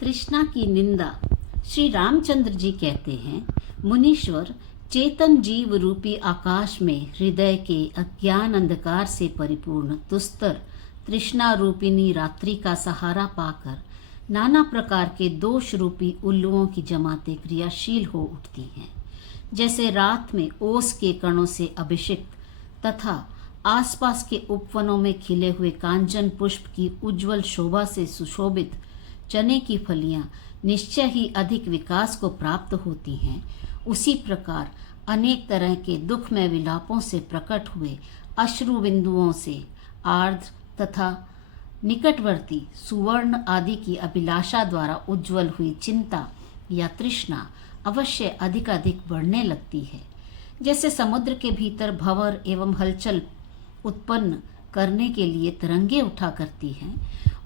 तृष्णा की निंदा। श्री रामचंद्र जी कहते हैं, मुनीश्वर, चेतन जीव रूपी आकाश में हृदय के अज्ञान अंधकार से परिपूर्ण दुस्तर तृष्णा रूपिणी रात्रि का सहारा पाकर नाना प्रकार के दोष रूपी उल्लुओं की जमातें क्रियाशील हो उठती हैं। जैसे रात में ओस के कणों से अभिषिक्त तथा आसपास के उपवनों में खिले हुए कांचन पुष्प की उज्जवल शोभा से सुशोभित चने की फलियां निश्चय ही अधिक विकास को प्राप्त होती हैं, उसी प्रकार अनेक तरह के दुखमय विलापों से प्रकट हुए अश्रु बिंदुओं से आर्द्र तथा निकटवर्ती सुवर्ण आदि की अभिलाषा द्वारा उज्जवल हुई चिंता या तृष्णा अवश्य अधिकाधिक बढ़ने लगती है। जैसे समुद्र के भीतर भंवर एवं हलचल उत्पन्न करने के लिए तरंगे उठा करती हैं,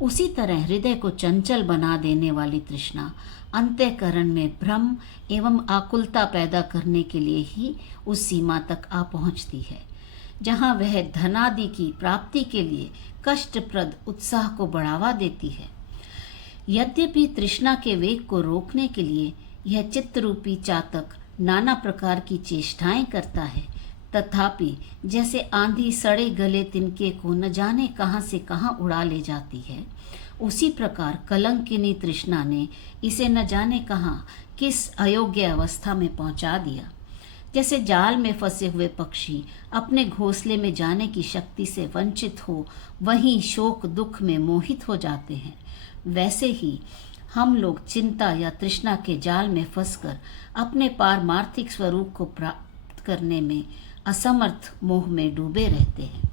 उसी तरह हृदय को चंचल बना देने वाली तृष्णा अंतःकरण में भ्रम एवं आकुलता पैदा करने के लिए ही उस सीमा तक आ पहुंचती है जहां वह धनादि की प्राप्ति के लिए कष्टप्रद उत्साह को बढ़ावा देती है। यद्यपि तृष्णा के वेग को रोकने के लिए यह चित्तरूपी चातक नाना प्रकार की चेष्टाएं करता है, तथापि जैसे आंधी सड़े गले तिनके को न जाने कहां से कहां उड़ा ले जाती है, उसी प्रकार कलंकिनी तृष्णा ने इसे न जाने कहां किस अयोग्य अवस्था में पहुंचा दिया। जैसे जाल में फंसे हुए पक्षी अपने घोंसले में जाने की शक्ति से वंचित हो वहीं शोक दुख में मोहित हो जाते हैं, वैसे ही हम लोग चिंता या तृष्णा के जाल में फंसकर अपने पारमार्थिक स्वरूप को प्राप्त करने में असमर्थ मोह में डूबे रहते हैं।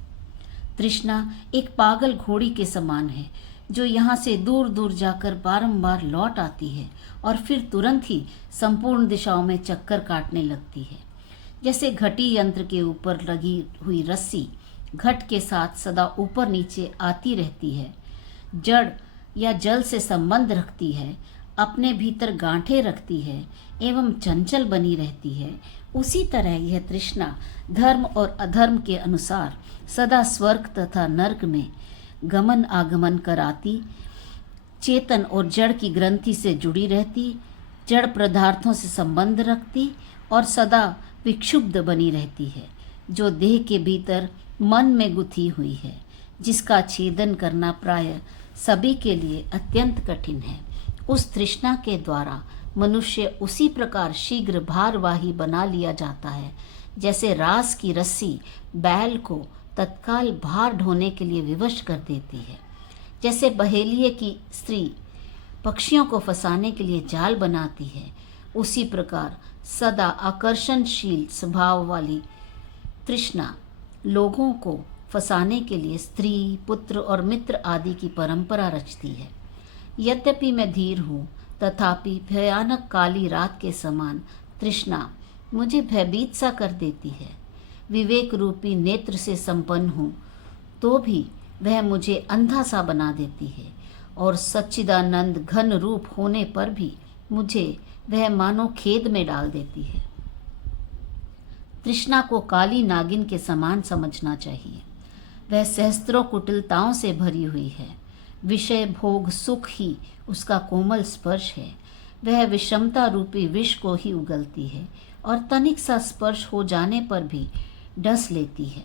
तृष्णा एक पागल घोड़ी के समान है जो यहाँ से दूर दूर जाकर बारंबार लौट आती है और फिर तुरंत ही संपूर्ण दिशाओं में चक्कर काटने लगती है। जैसे घटी यंत्र के ऊपर लगी हुई रस्सी घट के साथ सदा ऊपर नीचे आती रहती है, जड़ या जल से संबंध रखती है, अपने भीतर गांठें रखती है एवं चंचल बनी रहती है, उसी तरह यह तृष्णा धर्म और अधर्म के अनुसार सदा स्वर्ग तथा नरक में गमन आगमन कराती, चेतन और जड़ की ग्रंथि से जुड़ी रहती, जड़ पदार्थों से संबंध रखती और सदा विक्षुब्ध बनी रहती है, जो देह के भीतर मन में गुथी हुई है, जिसका छेदन करना प्राय सभी के लिए अत्यंत कठिन है। उस तृष्णा के द्वारा मनुष्य उसी प्रकार शीघ्र भारवाही बना लिया जाता है जैसे रास की रस्सी बैल को तत्काल भार ढोने के लिए विवश कर देती है। जैसे बहेलिए की स्त्री पक्षियों को फंसाने के लिए जाल बनाती है, उसी प्रकार सदा आकर्षणशील स्वभाव वाली तृष्णा लोगों को फंसाने के लिए स्त्री, पुत्र और मित्र आदि की परंपरा रचती है। यद्यपि मैं धीर हूँ, तथापि भयानक काली रात के समान तृष्णा मुझे भयभीत सा कर देती है। विवेक रूपी नेत्र से संपन्न हूँ तो भी वह मुझे अंधा सा बना देती है, और सच्चिदानंद घन रूप होने पर भी मुझे वह मानो खेद में डाल देती है। तृष्णा को काली नागिन के समान समझना चाहिए। वह सहस्त्रों कुटिलताओं से भरी हुई है। विषय भोग सुख ही उसका कोमल स्पर्श है। वह विषमता रूपी विष को ही उगलती है और तनिक सा स्पर्श हो जाने पर भी डस लेती है।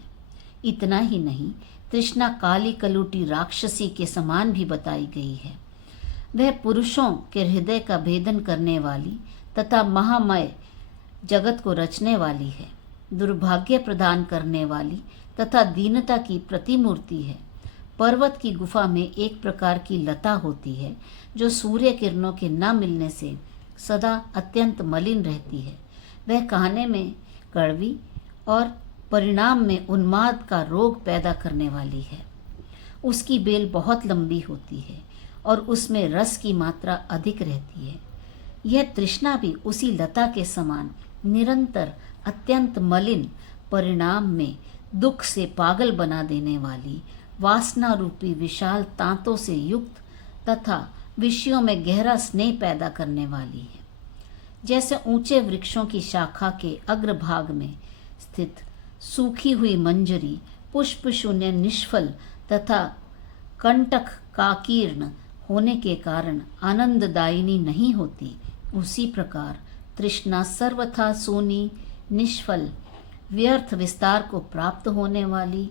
इतना ही नहीं, तृष्णा काली कलूटी राक्षसी के समान भी बताई गई है। वह पुरुषों के हृदय का भेदन करने वाली तथा महामय जगत को रचने वाली है, दुर्भाग्य प्रदान करने वाली तथा दीनता की प्रतिमूर्ति है। पर्वत की गुफा में एक प्रकार की लता होती है जो सूर्य किरणों के न मिलने से सदा अत्यंत मलिन रहती है। वह खाने में कड़वी और परिणाम में उन्माद का रोग पैदा करने वाली है। उसकी बेल बहुत लंबी होती है और उसमें रस की मात्रा अधिक रहती है। यह तृष्णा भी उसी लता के समान निरंतर अत्यंत मलिन, परिणाम में दुख से पागल बना देने वाली, वासना रूपी विशाल तांतों से युक्त तथा विषयों में गहरा स्नेह पैदा करने वाली है। जैसे ऊंचे वृक्षों की शाखा के अग्रभाग में स्थित सूखी हुई मंजरी पुष्प शून्य निष्फल तथा कंटक काकीर्ण होने के कारण आनंददायिनी नहीं होती, उसी प्रकार तृष्णा सर्वथा सूनी, निष्फल, व्यर्थ विस्तार को प्राप्त होने वाली,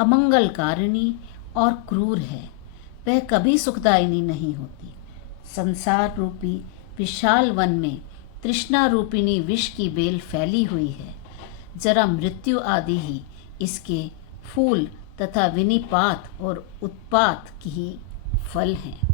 अमंगलकारिणी और क्रूर है। वह कभी सुखदायिनी नहीं होती। संसार रूपी विशाल वन में तृष्णा रूपिणी विष की बेल फैली हुई है। जरा मृत्यु आदि ही इसके फूल तथा विनिपात और उत्पात की फल हैं।